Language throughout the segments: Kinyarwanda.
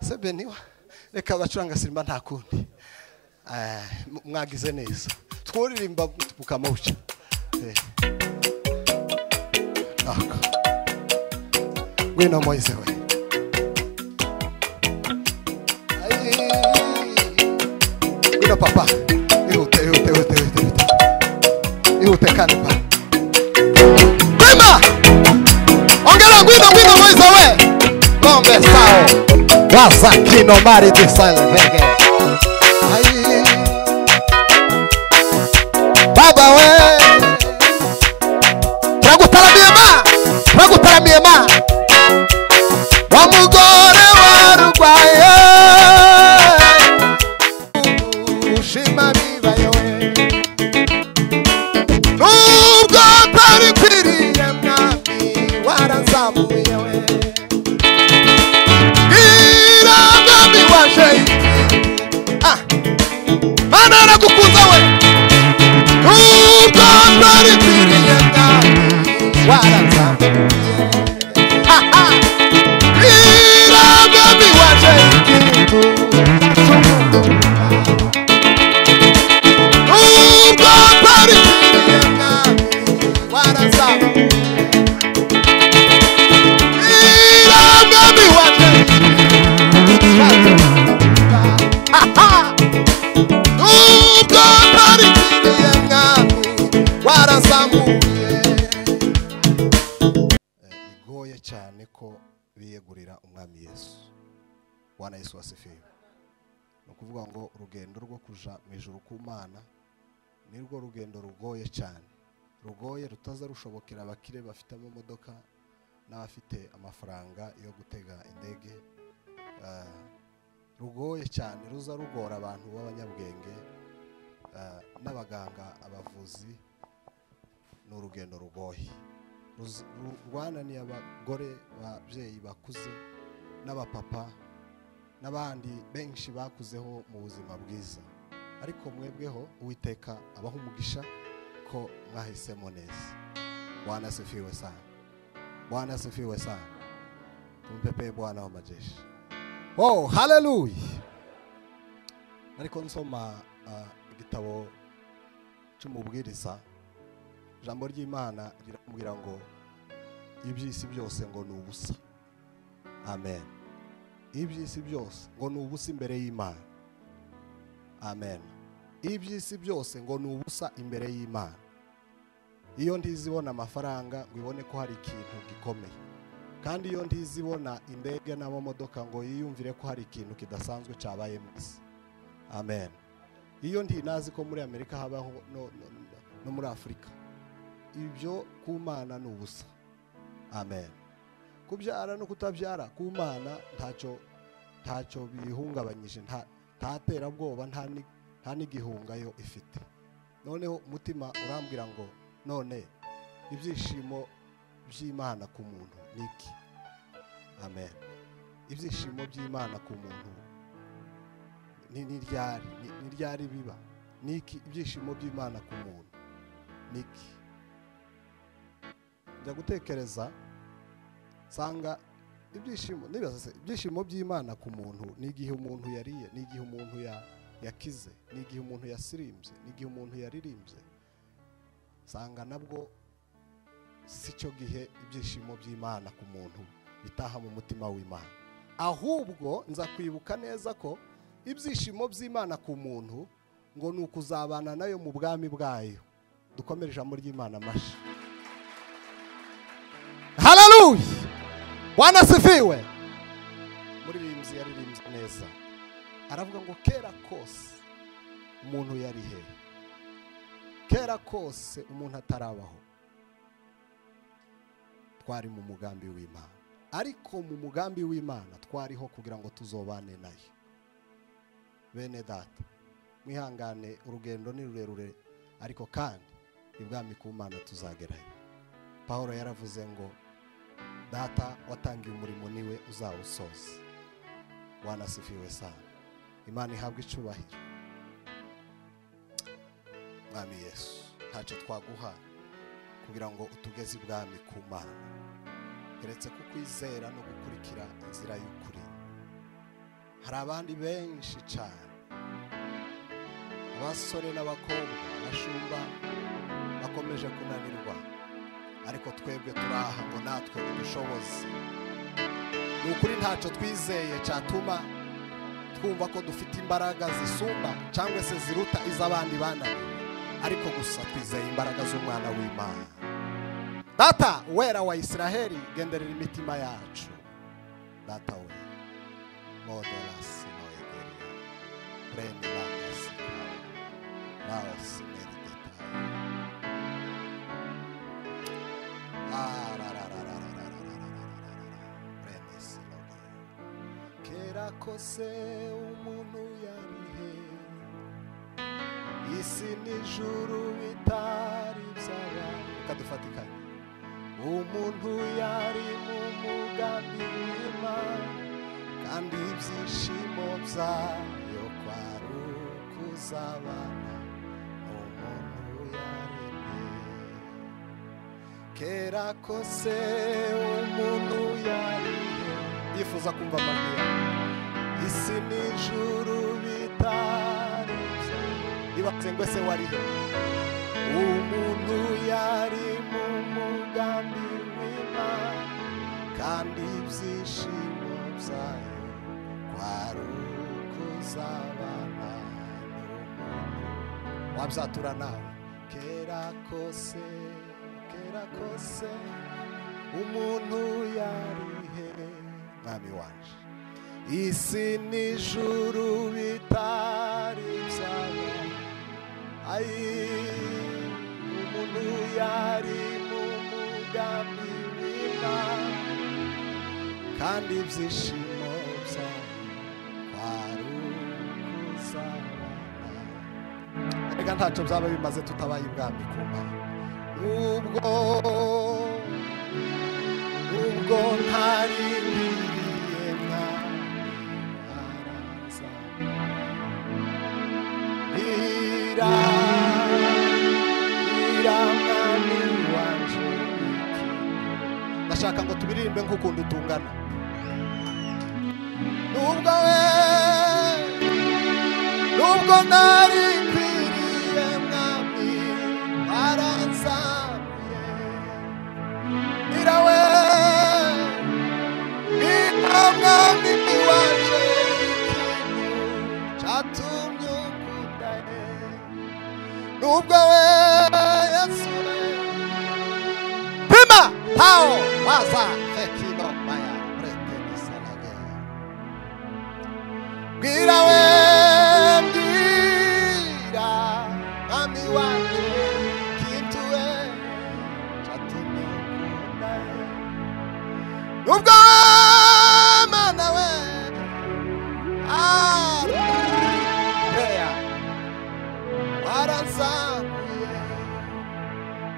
sebeniwa reka bacuranga simba nta kundi mwagize neza twuririmba tukamaucha ngwino Moise we ngwino papa ihute kandi pa Bima ongera ngwino Moise we Bombe sao Gaza kino mari de salvege Baba we Pragutaramie ma Wamugore warugwaye Ushima biba yowe Nubwo tari kwiriye mwami waranzamuye we Irangami washe Mana nakukunza we Nubwo tari kwiriye mwami waranzamuye Irangami washe Nubwo tari kwiriye mwami waranzamuye Irangami washe Nubwo tari kwiriye mwami waranzamuye bigoye cyane ko biyegurira umwami Yesu. Bwana Yesu asifiwe. No kuvuga ngo urugendo rwo kuja mu ijuru ku Mana nirwo rugendo rugoye cyane. Rugoye rutaza rushobokera abakire bafite amamodoka n'abafite amafaranga yo gutega indege. Rugoye cyane ruza rugora abantu b'abanyabwenge n'abaganga abavuzi n'urugendo rugoye. Rwananiye abagore babyeyi bakuze n'abapapa n'abandi benshi bakuzeho mu buzima bwiza ariko mwebweho Uwiteka abaho umugisha ko mwahisemo neza. Bwana asifiwe sana. Bwana asifiwe sana. Tumpepe Bwana wa majeshi. Oh, hallelujah. Ariko nsoma igitabo cy'umubwiriza Jambo ry'Imana riramubwira ngo ibyisi byose ngo ni ubusa. Amen. Ibyisi byose ngo ni ubusa imbere y'Imana. Amen. Ibyisi byose ngo ni ubusa imbere y'Imana. Iyo ndizibona amafaranga ngo ibone ko hari ikintu gikomeye. Kandi iyo ndizibona indege n'amamodoka ngo yiyumvire ko hari ikintu kidasanzwe cyabaye mu isi. Amen. Iyo ndinazi ko muri Amerika habaho no muri Afrika ibyo ku Mana n'ubusa. Amen. Kubyara no kutabyara ku Mana ntacyo bihungabanyije, ntatera bwoba, nta n'igihunga yo ifite. Noneho umutima urambwira ngo none ibyishimo by'Imana ku muntu niki? Amen. Ibyishimo by'Imana ku muntu ni ryari biba? Niki ibyishimo by'Imana ku muntu niki? Njya gutekereza sanga ibyishimo by'Imana ku muntu ni igihe umuntu yariye, ni igihe umuntu yakize, ni igihe umuntu yasirimbye, ni igihe umuntu yaririmbye. Sanga nabwo si cyo gihe ibyishimo by'Imana ku muntu bitaha mu mutima w'Imana. Ahubwo nza kwibuka neza ko ibyishimo by'Imana ku muntu ngo ni ukuzabana nayo mu bwami bwayo. Dukomere ijambo ry'Imana mashi. Hallelujah. Bwana asifiwe. Muririmbyi yaririmbye neza. Aravuga ngo kera kose umuntu yari he. Kera kose umuntu atarabaho. Twari mu mugambi w'Imana. Ariko mu mugambi w'Imana twariho kugira ngo tuzobane nayo. Bene data, mwihangane urugendo ni rurerure ariko kandi ibwami ku Mana tuzagerayo. Paulo yaravuze ngo data watangiye umurimo niwe uzawusoza. Bwana asifiwe sana. Imana ihabwe icubahiro. Mwami Yesu, ntacyo twaguha kugira ngo utugeze ibwami ku Mana. Keretse kukwizera no gukurikira inzira y'ukuri. hari abandi benshi cyane, abasore n'abakobwa, abashumba bakomeje kunanirwa, ariko twebwe turaha ngo natwe udushoboze. Ni ukuri ntacyo twizeye cyatuma twumva ko dufite imbaraga zisumba cyangwa se ziruta iz'abandi bananiwe, ariko gusa twizeye imbaraga z'umwana w'Imana. Data wera wa Israheli, genderera imitima yacu. Data we modela sinoegeria preni landesi laos merideta premesi loge kera kose umuntu yarihe, isi n'ijuru bitari by'abantu. Kadufatikanye. Umuntu yari mu mugambi w'Imana, kandi ibyishimo byayo kwari ukuzabana n'umuntu yaremye. Kera kose umuntu yarihe, yifuza kumva amajwi yawe. Isi n'ijuru bitari byayo. Ibaze ngo ese warihe? Umuntu yari mu mugambi w'Imana, kandi ibyishimo byayo kwari ukuzabana n'umuntu. Wabyatura nawe. Kera kose umuntu yarihe, mwami wanje. Isi n'ijuru bitari byayo. Umuntu yari mu mugambi w'Imana, kandi ibyishimo byayo kwari ukuzabana. Reka ntacyo byaba bimaze tutabaye ibwami ku Mana. Nubwo ntari nkwiriye mwami waraza, mwami wanje. Ndashaka ngo tubiririmbe nk'ukuntu tungana. Nubwo nari nkwiriye mwami waranzamuye, irawe mwami wanje, ikintu cyatumye ukunda. Nubwo Yesu pima tao waza fekino maya preteni salage. Bwira mwami wanje, ikintu cyatumye ukunda. Nubwo Mana we waranzamuye,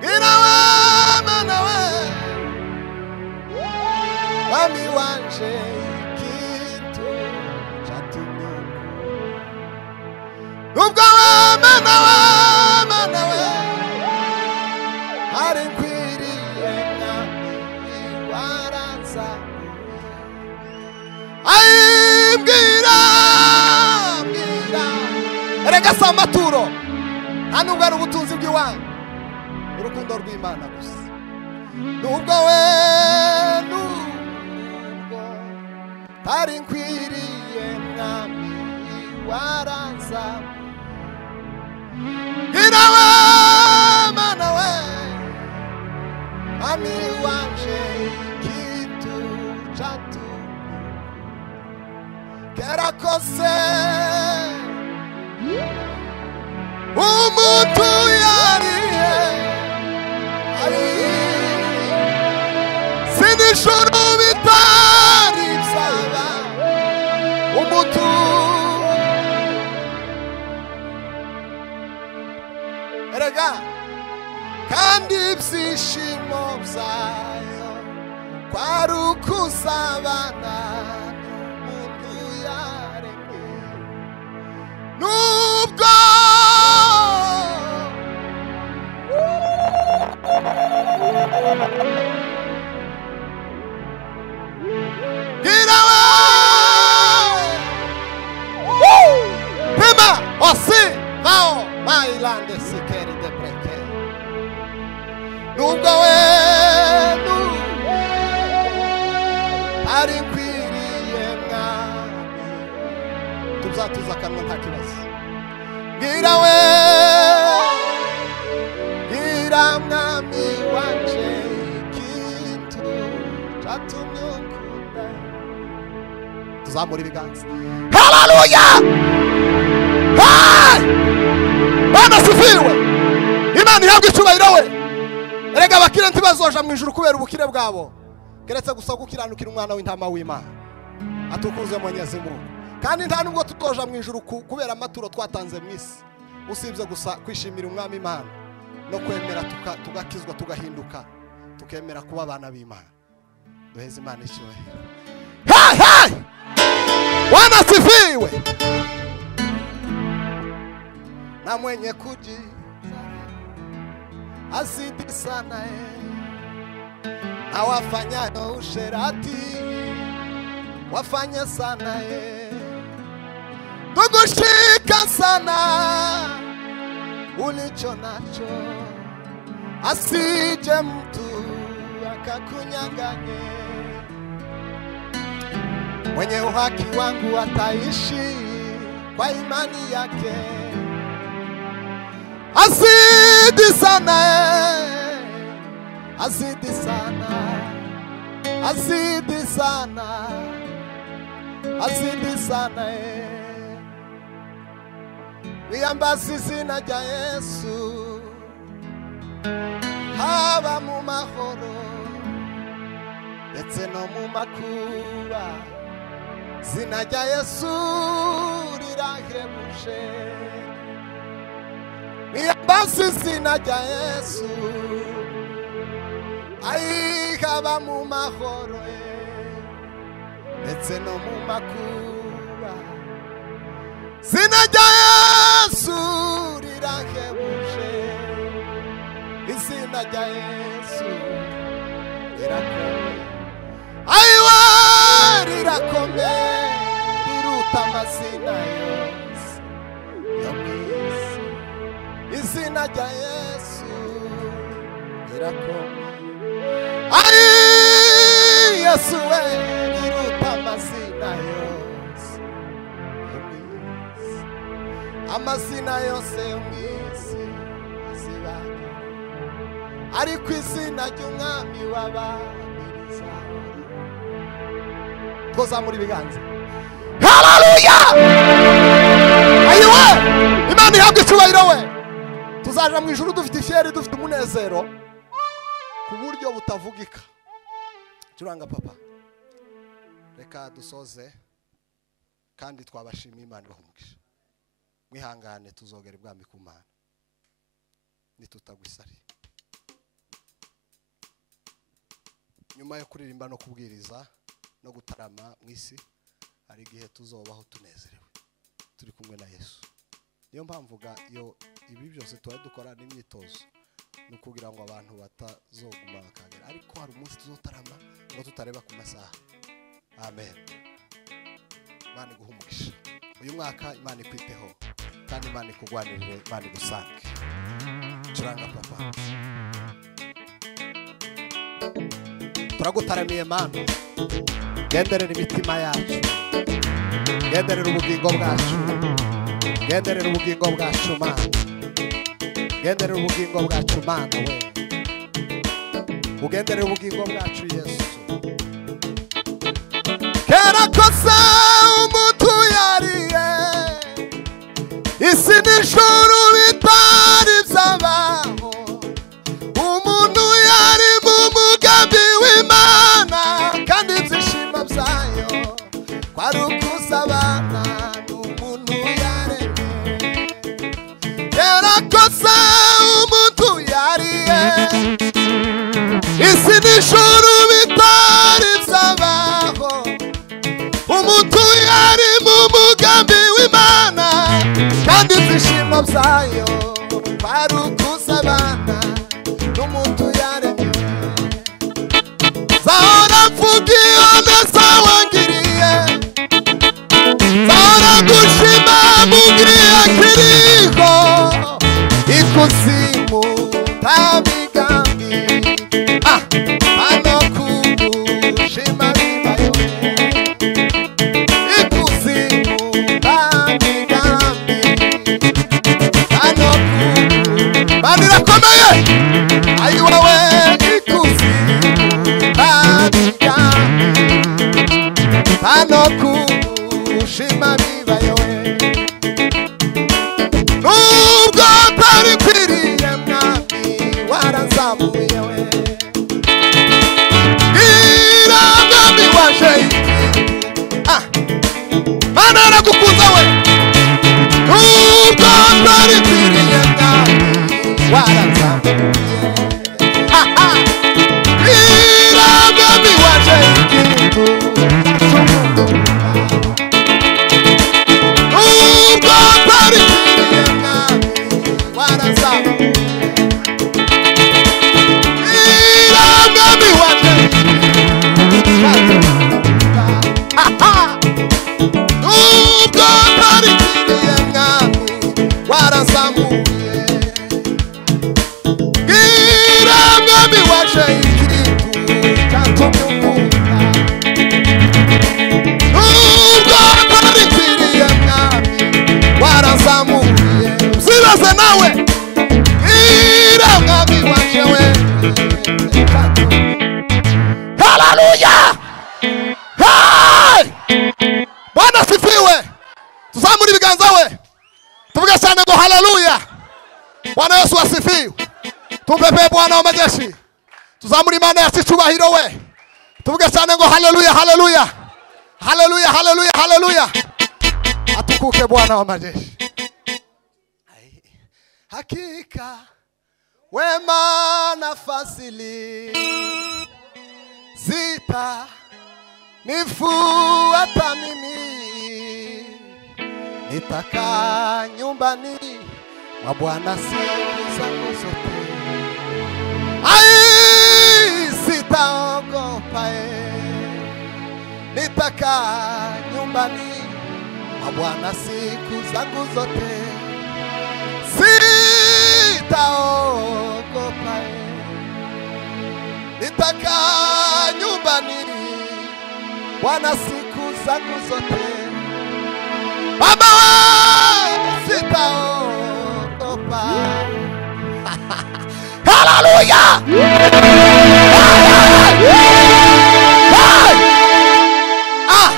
bwira Mana we mwami wanje, ikintu cyatumye ukunda. Nubwo Mana we ari nkwiriye mwami waranzamuye. Bwira erega si amaturo, nta nubwo ari ubutunzi bw'iwanyu, urukundo rw'Imana gusa. Nubwo ari nkwiriye mwami waranzamuye. Bwira Mana we mwami wanje, ikintu cyatumye. Kera kose umuntu yarihe, sinijuru bitari byaba. Umuntu erega, kandi ibyishimo byayo kwari ukuzabana n'umuntu yaremye. Nubwo uzatuza akanwa nta kibazo. Bwira we, bwira mwami wanje ikintu cyatumye unkunda. Tuzamura ibiganza. Haleluya! Bana sifiwe. Imana ihabwe icyubahiro we. Erega abakire ntibazoja mu ijuru kubera ubukire bwabo, keretse gusa gukiranukira umwana w'intama w'Imana atukuze Mwenyezi Mungu. Kandi nta nubwo tutoja mu ijuru kubera amaturo twatanze mu isi, usibye gusa kwishimira umwami Imana no kwemera tugakizwa tugahinduka tukemera kuba abana b'Imana. Duheze Imana icyubahiro. Bwana sifiwe. Na mwenye kuji azidi sana na wafanyayo usherati wafanye sana tugushika sana ulicho nacho, asije mtu akakunyanganye. Mwenye uhaki wangu ataishi kwa imani yake. Azidi sana, azidi sana, azidi sana, azidi sana. Wiyambaza izina rya Yesu, haba mu mahoro ndetse no mu makuba. Izina rya Yesu rirahebuje. Wiyambaza izina rya Yesu, haba mu mahoro ndetse no mu makuba. Izina rya Yesu rirahebuje. Izina rya Yesu rirakomeye. Aiwa rirakomeye, riruta amazina yose yo mw'isi. Izina rya Yesu rirakomeye. Ai Yesu we riruta amazina yose yo mw'isi. Amazina yose yo mw'isi azibana, ariko izina ry'umwami w'abamiriza. Tuzamura ibiganza. Haleluya! Ayiwe, Imana ihabwe icyubahiro we. Tuzaja mu ijuru dufite ishyeri, dufite umunezero ku buryo butavugika. Curanga papa, reka dusoze kandi twabashimiye Imana ibahumugisha. Mwihangane tuzogera ibwami ku Mana nitutagwisari. Nyuma yo kuririmba no kubwiriza no gutarama mu isi, hari igihe tuzobaho tunezerewe turi kumwe na Yesu. Niyo mpamvuga iyo ibi byose tuba dukora n'imyitozo no kugira ngo abantu batazoguma bakagera, ariko hari umunsi tuzotarama ngo tutareba ku masaha. Amen. Imana iguhumugisha. Uyu mwaka Imana ikwiteho kandi Imana ikugwanirire, Imana igusange. Curanga papa. Turagutaramiye Mana, genderera imitima yacu, genderera ubugingo bwacu, genderera ubugingo bwacu Mana, genderera ubugingo bwacu Mana we, ugenderera ubugingo bwacu Yesu. Kera kose umuntu yariye, isi n'ijuru bitari byabaho. Umuntu yari mu mugambi w'Imana, kandi ibyishimo byayo kwari ukuzabana n'umuntu yaremye. Kera kose umuntu yariye, isi n'ijuru bitari byabaho. Umuntu yari mu mugambi w'Imana, kandi ibyishimo byayo kwari ukuzabana n'umuntu yaremye. Zahora mvuga iyo neza wangiriye, zahora gushima mubwiye akiriho. Ikuzimu nta migambi, hano kugushima bibayo. Ikuzimu nta shima bibayowe nubwo tari kwiriye mwami waranzamuye we irangami waje mana nakukuza we nubwo tari kwiriye mwami waranzamuye irangami waje nawe irangami wajewe. Hallelujah! Hey! Bwana sifiwe. Tuzamuri biganza we. Tuvuge sana ngo hallelujah. Bwana Yesu asifiwe. Tumpepe Bwana wa majeshi. Tuzamuri Imana yacu cyubahiro we. Tuvuge sana ngo hallelujah, hallelujah. Hallelujah, hallelujah, hallelujah. Atukuke Bwana wa majeshi. Hakika wema na fadhili zita nifuata mimi, nitakaa nyumbani mwa Bwana siku zangu zote. Ai, sitaogopa, nitakaa nyumbani mwa Bwana siku zangu zote. Sitaogopa, nitakaa nyumbani Bwana siku zangu zote. Baba, sitaogopa. Hallelujah!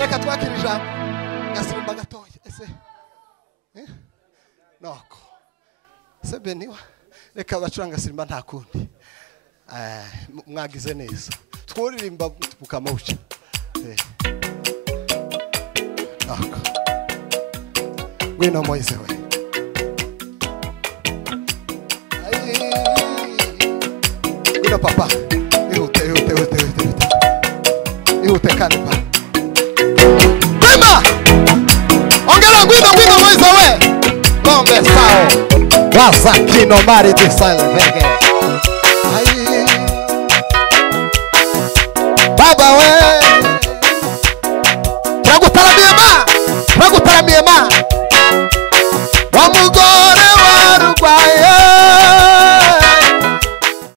Reka twakirija Gasirimba gatoya ese noko sebeniwa reka bacuranga Simba nta kundi mwagize neza twuririmba tukamaucha noko ngwino Moise we ngwino papa ihute kandi pa Bima ongera ngwino Moise we Bombe sao Waza kino mari de salvege Baba we